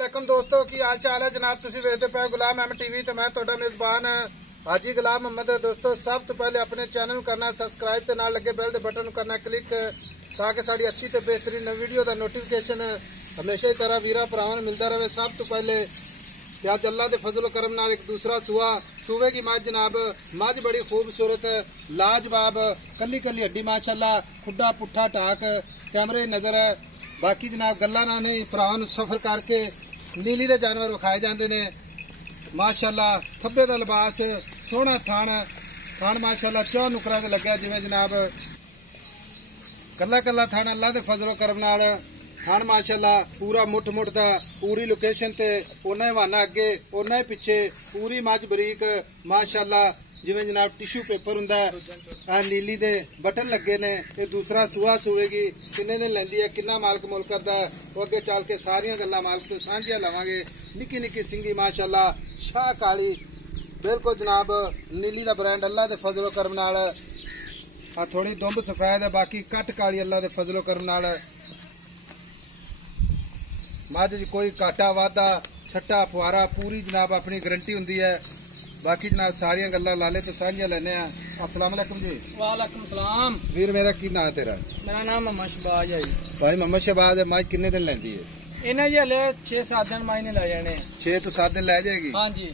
वालेकुम दोस्तों की हाल चाल है जनाब। तुसी वेखदे पे गुलाम अहमद टीवी ते मैं तुहाडा मेजबान हाजी गुलाम अहमद। दोस्तों सब तो पहले अपने चैनल नूं करना सब्सक्राइब ते नाल लगे बेल दे बटन नूं करना क्लिक ताकि साडी अच्छी ते बेहतरीन वीडियो दा नोटिफिकेशन हमेशा ही तरह वीरा भरावां नूं मिलदा रहे। सब तो पहले आज अल्लाह के फजल करम नाल एक दूसरा सूवे की मझ जनाब। मझ बड़ी खूबसूरत लाजवाब कली कली हड्डी माशाल्लाह, खुड्डा पुट्ठा टाक कैमरे नजर है। बाकी जनाब गल्लां ना नहीं भरावां सफर करके नीली दे जानवर विखाए जाते ने माशाल्लाह। खब्बे दा लिबास सोहना थान माशाल्लाह चौ नुकरा ते लगा जिवें जनाब कला कला थान अल्लाह के फजल करम नाल थान माशाल्लाह पूरा मुठ दा पूरी लोकेशन ते ओना ही वाना अगे ओना ही पिछे पूरी मझ बरीक माशाल्लाह जिवें जनाब टिश्यू पेपर हुंदा है। नीली दे बटन लगे ने। ये दूसरा सूआ सूवेगी किन्ने दिन लैंदी है, किन्ना मालक मुल करदा है, वो अगे चल के सारियां गल्लां मालक तो सांझियां लवांगे। निक्की निक्की सिंगी माशाल्लाह शाह काली बिल्कुल जनाब नीली दा ब्रांड अल्लाह दे फजलो करम नाल। थोड़ी दुंब सफेद है, बाकी कट काली अल्लाह दे फजलो करम नाल। मझ कोई घाटा वाधा छट्टा फुआरा पूरी जनाब अपनी गारंटी हुंदी है। बाकी जनाब सारियां गल्लां लाले तो साझियां लैने आ। अस्सलाम वालेकुम जी। वालेकुम सलाम। वीर मेरा की नाम तेरा? मेरा नाम मोहम्मद शहबाज है जी। भाई मोहम्मद शहबाज है। मझ किन्ने दिन लैंदी है? इन्हें जी हले 6-7 दिन मझ ने लै जाने। 6 तो 7 दिन लै जाएगी? हाँ जी।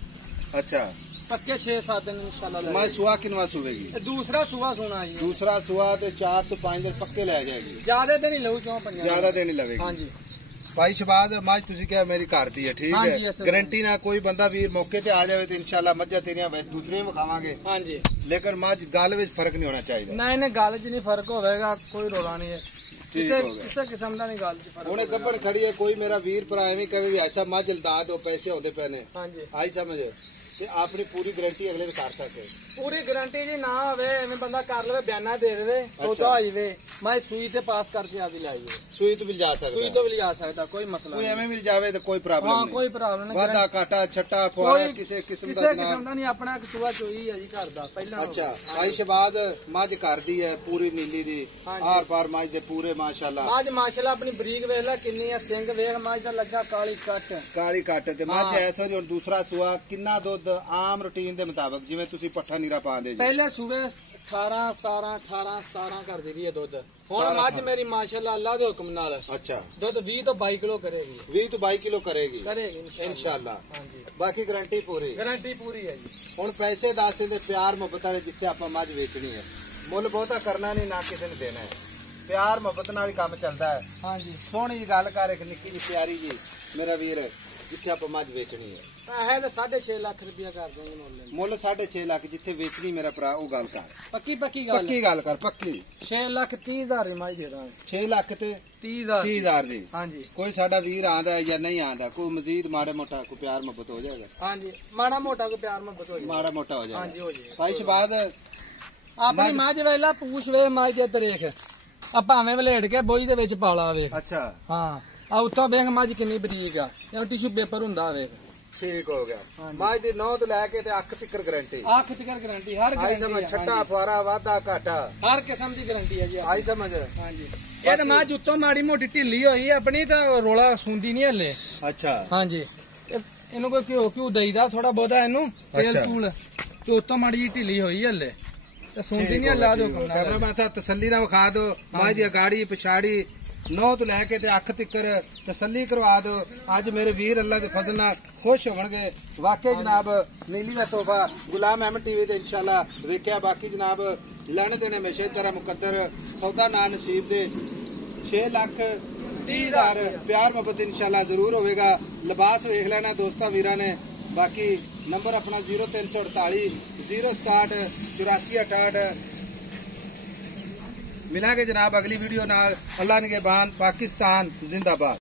अच्छा पक्के 6-7 दिन इंशाल्लाह। मझ सुहा किनवा सुवेगी? दूसरा सुहा सोना जी। दूसरा सुहा तो 4 तो 5 दिन पक्के लै जाएगी। ज्यादा दिन ही लऊ क्यों? ज्यादा दिन ही लवेगी। हाँ जी। भाई शहबाज मझ तुसी क्या मेरी घर दी है ठीक हाँ है? गारंटी ना कोई बंदा वीर मौके ते आ जाए तो इंशाल्लाह मझां तेरियां दूसरियां विखावांगे। हाँ जी। लेकिन मझ गल विच फर्क नहीं होना चाहिए। नहीं नहीं गल च नहीं फर्क होगा, कोई रोला नहीं है। ठीक हो गया। किसी किस्म का नहीं गल च फर्क। हुणे गब्बड़ खड़ी है, कोई मेरा वीर भरा एवं कहे भी ऐसा मझ लदा दो पैसे होंदे पे ने। हाँ जी। आई समझ ते अपनी पूरी गारंटी अगले कर सके। पूरी गारंटी जी ना होवे एवं बंदा कर ले बयाना दे दे सौदा हो जाए। मैं सुई ते पास करके आदि लाई है। सुई तो मिल जा सकता, सुई तो भी आ सकता, कोई मसला कोई नहीं। एवं मिल जावे तो कोई प्रॉब्लम हाँ नहीं। कोई प्रॉब्लम नहीं। वादा काटा छट्टा फुआरा किसी किस्म किसी दा किस्म जनाब। का नहीं, अपना सुआ चोई है जी घर दा पहला। अच्छा भाई शहबाज मझ कर दी है पूरी नीली दी आर पार मझ दे पूरे माशाल्लाह। मझ माशाल्लाह अपनी बरीक वेख ला किन्नी है, सिंग वेख मझ दा लगा काली कट ते मझ ऐसा जो दूसरा सुआ किन्ना दुध आम रूटीन दे मुताबिक जिवें तुसी पट्ठा नीरा पांदे जी? पहले सुबह 18-17 कर दी है दुध। हुण मझ मेरी माशाल्लाह अल्लाह दे हुक्म नाल अच्छा दुध 20 तो 22 किलो करेगी। 20 तो 22 किलो करेगी इंशाल्लाह। इंशाल्लाह। बाकी गारंटी पूरी गारंटी पूरी है जी। हुण पैसे दस दे प्यार मुहब्बत वाले जिथे आपां मझ वेचनी है मुल बहुता करना नहीं, ना किसी ने देना है। प्यार मुहब्बत नाल ही काम चलदा है। हाँ जी। सोहनी जी गल कर एक निक्की जी प्यारी जी मेरा वीर जिथे आपां मझ वेचनी है है तो 6.5 लाख रुपया कर देंगे मुल 6.5 लाख जिथे वेचनी मेरा भरा वो गल कर। पक्की गल कर पक्की। 6,30,000 मझ दे दा। 6 लाख ते 30,000 जी। हाँ जी। कोई साडा वीर आंदा या नहीं आंदा कोई मजीद माड़ा मोटा कोई प्यार मुहब्बत हो जाएगा? हाँ जी माड़ा मोटा को प्यार मुहब्बत हो जाए। माड़ा मोटा हो हाँ जी जाएगा। हो जाए। भाई शहबाज अपनी मझ वेला पूछ वे मझ दे तरेख आ भावें वलेट के बोझ दे विच पाला वेख। अच्छा हाँ आ उत्थों वेख मझ किन्नी बरीक आ, टिश्यू पेपर हुंदा वेख। ठीक हो गया। मझ दी 9 तो लैके ते अख तिकर गारंटी। अख तिकर गारंटी हर आई समझ छट्टा फुआरा वाधा घाटा हर किस्म की गारंटी है जी। आई समझ। हाँ जी। ये तो मझ उत्तों माड़ी मोटी ढिली होई अपनी तो रोला सुनदी नहीं हले। अच्छा हाँ जी। इनू कोई घ्यो देईदा थोड़ा बहुता इनू तेल तूल तो उत्तों माड़ी जी ढिली होई हले तो सुनदी नहीं हल्ला दो। कैमरामैन साहब तसल्ली ना विखा दो मझ दी गाड़ी पिछाड़ी 9 तो लैके ते अख तिकर तसल्ली करवा दो। अज मेरे वीर अल्लाह दे फजल नाल खुश होणगे। वाकई जनाब नीली दा तोहफा गुलाम अहमद टीवी ते इंशाल्लाह वेख्या। बाकी जनाब लैने देने हमेशा तरह मुकद्दर सौदा ना नसीब दे 6,30,000 प्यार मोहब्बत इंशाल्लाह जरूर होगा। लिबास वेख लेना दोस्तां वीरां ने। बाकी नंबर अपना 0348 067 8468। मिलांगे जनाब अगली वीडियो नाल। अल्लाह निगहबान। पाकिस्तान जिंदाबाद।